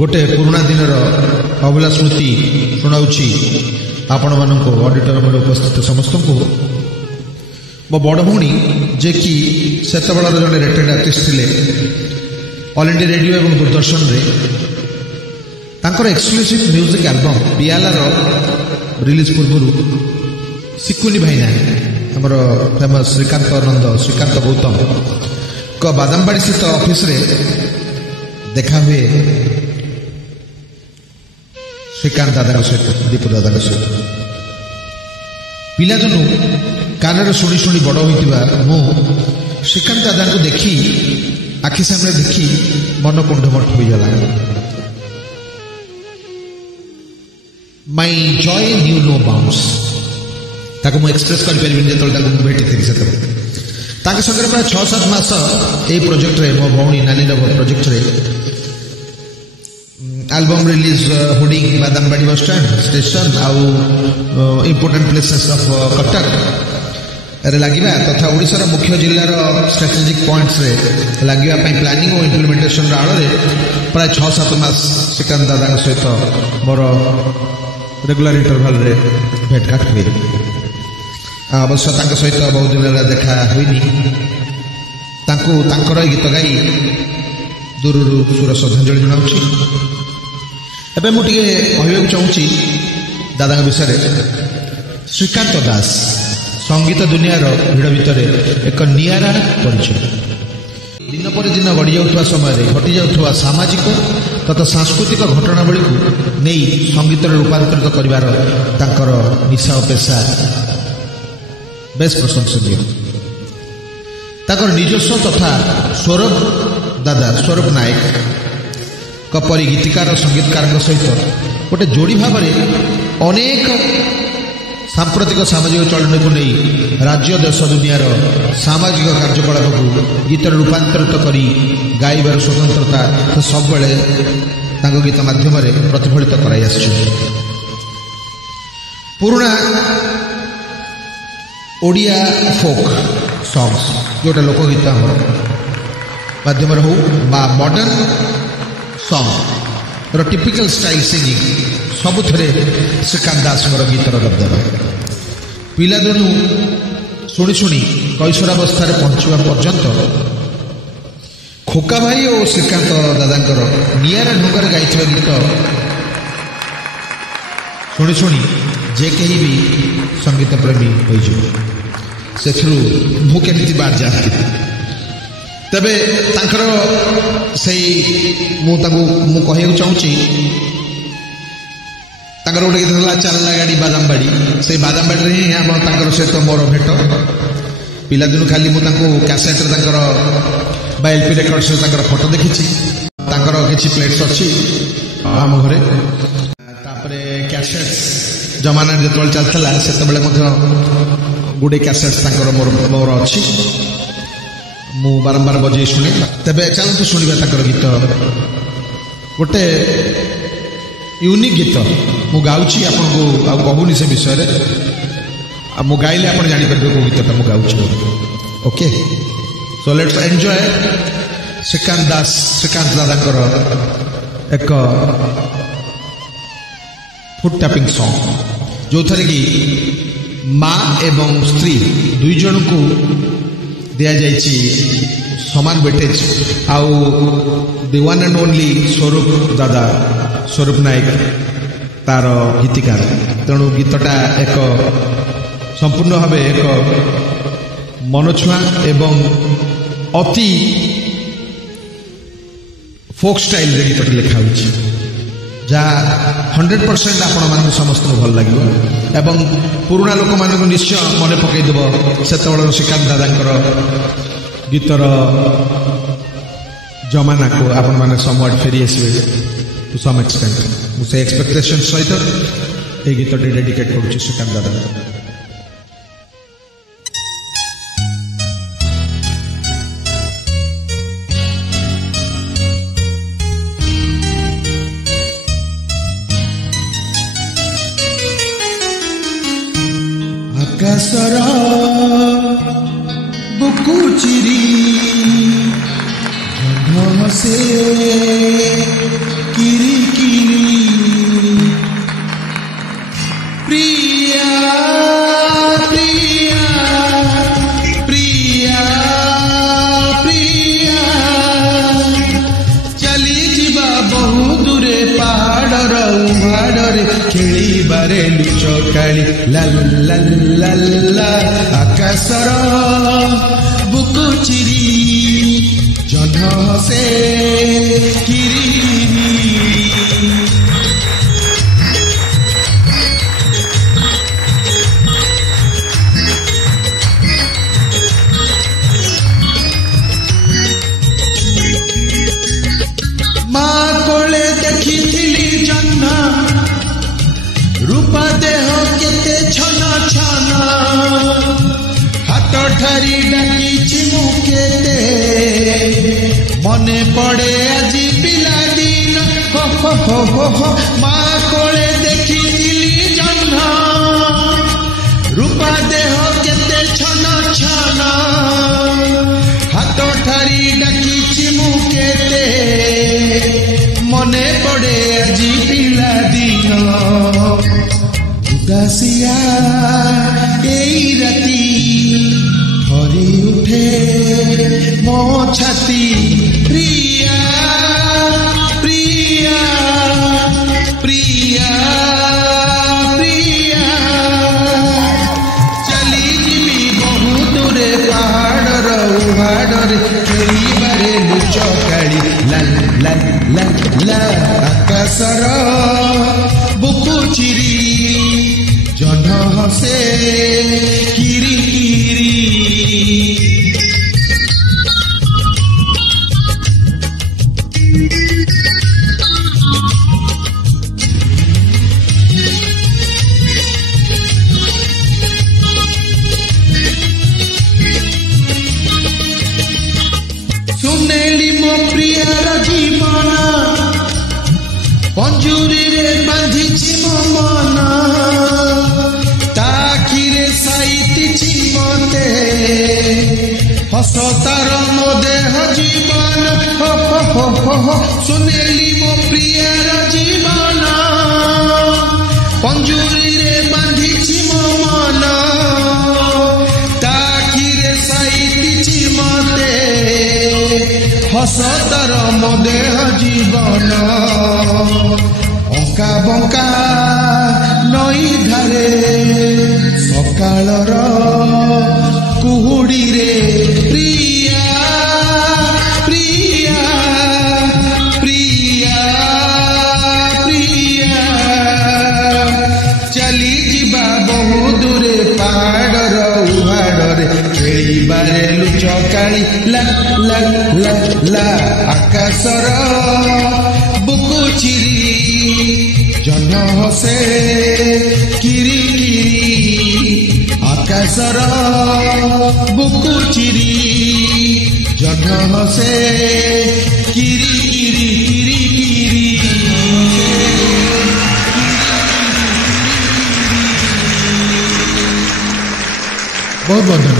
गोटे पुराणा दिन अभूला स्मृति शुणाऊँगी आपण मानक ऑडिटोरियम उपस्थित समस्त को। मो बड़ भौणी जे कि सेत बड़ जड़े रेटेड आर्टिस्ट थे ऑल इंडिया रेडियो एवं दूरदर्शन रे तांकर एक्सक्लूसिव म्यूजिक एल्बम पियालार रिलीज पूर्व सिकुनी भाईना आमर फेमस श्रीकांत नंद श्रीकांत गौतम को बादामबाड़ी स्थित ऑफिस रे देखा हुए श्रीकांत दादा सहित दीप दादा सहित पिलादिनु कान शुणी शुणी बड़ होता मु श्रीकांत दादा को देखी आखि सामने देखी मन कुंडमठ हो गला। My joy knew no bounds ताको मु एक्सप्रेस कर परिबिन जो भेटी थी से संगे प्राय 6-7 मास ये प्रोजेक्ट रे मो भौणी नानी प्रोजेक्ट रे album release hoarding Badambadi bus stand station आउ इंपोर्टेंट प्लेसेस ऑफ कटक रे लगिबा तथा ओडिसा मुख्य जिल्लार स्ट्रेटेजिक पॉइंट्स रे लगिबा पई प्लानिंग और इंप्लीमेंटेशन आड़ रे प्राय 6-7 मास श्रीकांत दादा सहित मोर रेगुलर इंटरवल रे भेटघाट हुई। अवश्य सहित बहुत दिन देखा हुईनी तांकर गीत गाई दूर सुर श्रद्धांजलि जनाऊँगी। एवं मुझे कहवाक चाहूँगी दादा विषय श्रीकांत दास संगीत दुनियार भिड़ भितर एक नियारा परिचय। दिन पर दिन गढ़ी जाऊा समय घटी जाऊा सामाजिक तथा सांस्कृतिक घटनावली को नहीं संगीत रूपांतरित कर निशा और पेशा बेस प्रशंसनीय। निजस्व तथा सौरभ दादा सौरभ नायक कपरी गीतिकार संगीतकार सहित गोटे जोड़ी भाव में अनेक सांप्रतिक सामाजिक चलन को नहीं राज्य देश दुनियार सामाजिक कार्यकलाप को गीत रूपांतरित कर गाइबार स्वतंत्रता सब गीत माध्यम प्रतिफलित कराई पुराणा ओडिया फोक सॉन्ग्स जोटा लोकगीत माध्यम हो मॉडर्न सॉन्ग रो टिपिकल स्टाइल सिंगिंग सबुथरे श्रीकांत दास गीतर दबदबा पिलादिनु शुणी शुणी कैशोरावस्था पहुंचवा पर्यंत खोका भाई और श्रीकांत दादा नियारा ढंगर गाई गीत शुणी शुणी जे कहीं भी संगीत प्रेमी से मु केमती बाहर जाती तेबे तांकर मु कहू चाहूँगी तांकर गोटे गीत था चलना गाड़ी बादामबाड़ी से बादामबाड़ी ही आम सहित मोर भेट पिलादिनु खाली मुझे कैसेट बा एलपी रेकर्ड से फोटो देखी किसी प्लेट्स अच्छी आम घरे कैसेट जमाना जो चलता से गुड़े कैसेट मोर अच्छी मु बारंबार बजे शुणे तेबे चलते शुणा गीत गोटे यूनिक गीत मु गाउची आपको कहूनी से विषय मु गाइले आप जापर कौ गीतटा मु गाउची। Okay so let's enjoy Shrikant दादा एक फुट टैपिंग सॉन्ग जो थे कि माँ एवं स्त्री दुई जन को दिया जाइए समान वेटेज आउ द वन एंड ओनली स्वरूप दादा स्वरूप नायक तार गीतिकार तेणु गीतटा एक संपूर्ण भाव एक मनछुआ एवं अति फोक स्टाइल रे गीत लिखा हो जहाँ 100% आपण मान समस्त भल लगे एवं पुराणा लोक मान निश्चय मन पकईदेव से श्रीकांत दादा गीतर जमाना को आपण मैंने समवट फेरी आसवे टू सम एक्सटेंट मुझे एक्सपेक्टेशन सहित ये गीत डेडिकेट करुच्ची श्रीकांत दादा। आकाशर बुकु चिरी से किरी ଯିବା ବହୁ ଦୂରେ ପାହାଡ଼ର ଉହାଡ଼ରେ ଖେଳିବାରେ ଲୁଚକାଳି ଲା ଲା ଲା ଲା ଆକାଶର ବୁକୁ ଚିରି ଜହ୍ନ ହସେ କିରି ମା କୋଳେ ଦେଖିଥିଲି ଜହ୍ନ ରୂପା ଦେହ କେତେ ଛନ ଛନ ହାତ ଠାରି ଡାକିଛି ମୁଁ କେତେ ମନେ ପଡ଼େ ଆଜି ପିଲାଦିନ ହୋ ହୋ ହୋ ହୋ ହୋ ମା କୋଳେ ଦେଖିଥିଲି ଜହ୍ନ ରୂପା ଦେହ କେତେ ଛନ ଛନ ହାତ ଠାରି ଡାକିଛି ମୁଁ କେତେ মনে পড়ে আজি পিলাদিন উদাসিয়া এই রাতি ভরি উঠে মো ছাতি প্রিয়া প্রিয়া প্রিয়া প্রিয়া চালি ଯିବି ବହୁ ଦୂରେ ପାହାଡ଼ର ଉହାଡ଼ରେ ଖେଳିବାରେ ଲୁଚକାଳି ଲା ଲା ଲା ଲା ଆକାଶର ବୁକୁ ଚିରି ଜହ୍ନ ହସେ କିରି କିରି ଶୁଣିଲି ମୋ ପ୍ରିୟର ଜୀବନ ପଞ୍ଜୁରୀରେ ବାନ୍ଧିଛି ମୋ ମନ ତା ଆଖିରେ ସାଇତିଛି ମତେ ହସ ତାର ମୋ ଦେହ ଜୀବନ ହୋ ହୋ ହୋ ହୋ ହୋ ଶୁଣିଲି ମୋ ପ୍ରିୟର ଜୀବନ ପଞ୍ଜୁରୀରେ ବାନ୍ଧିଛି ମୋ ମନ ତା ଆଖିରେ ସାଇତିଛି ମତେ ହସ ତାର ମୋ ଦେହ ଜୀବନ ଅଙ୍କା ବଙ୍କା ନଈ ଧାରେ ସକାଳର କୁହୁଡ଼ିରେ ପ୍ରିୟା ପ୍ରିୟା ପ୍ରିୟା ପ୍ରିୟା ଚାଲି ଯିବା ବହୁ ଦୂରେ ପାହାଡ଼ର ଉହାଡ଼ରେ ଖେଳିବାରେ ଲୁଚକାଳି ଲା ଲା ଲା ଲା ଆକାଶର ବୁକୁ ଚିରି ଜହ୍ନ ହସେ କିରି କିରି ଆକାଶର ବୁକୁ ଚିରି ଜହ୍ନ ହସେ କିରି କିରି କିରି କିରି ବହୁତ ବହୁତ ଧନ୍ୟବାଦ।